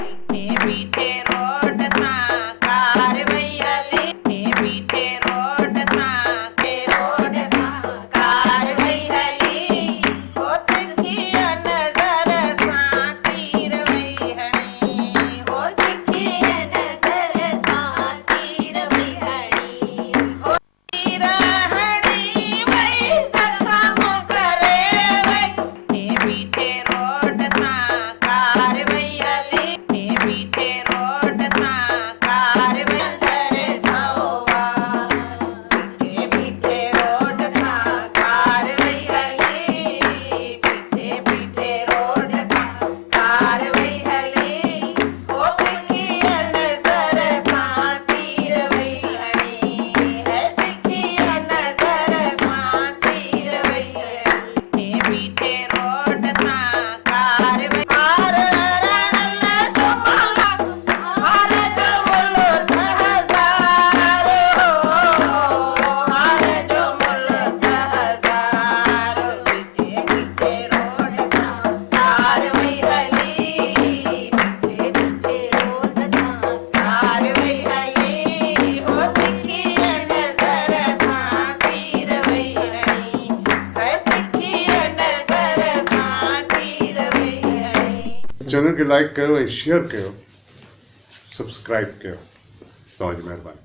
बीठे रोड सां कारवई हले बीठे रोड सां कारवई हली हो तिखी नज़र सां तीर वई हणी हो तिखी नज़र सां तीर वई हणी हो तीर हणी वई जख़म करे वई बीठे रोड सां कारवई हले बीठे रोड सां कारवई अंदर सौवा बीठे रोड सां कारवई हले बीठे रोड सां कारवई हले हो तिखी नज़र सां तीर वई हणी है तिखी नज़र सां तीर वई हणी बीठे रोड सां कारवई हार रण जो माला हार जो मुल्क हज़ार हार जो मुल्क हज़ार बीठे रोड सां कारवई हली बीठे रोड सां कारवई हली हो तिखी नज़र सां तीर वई हणी है तिखी नज़र सां तीर वई हणी चैनल खे लाइक कयो ऐं शेयर कयो, सब्सक्राइब कयो। तव्हांजी महिरबानी।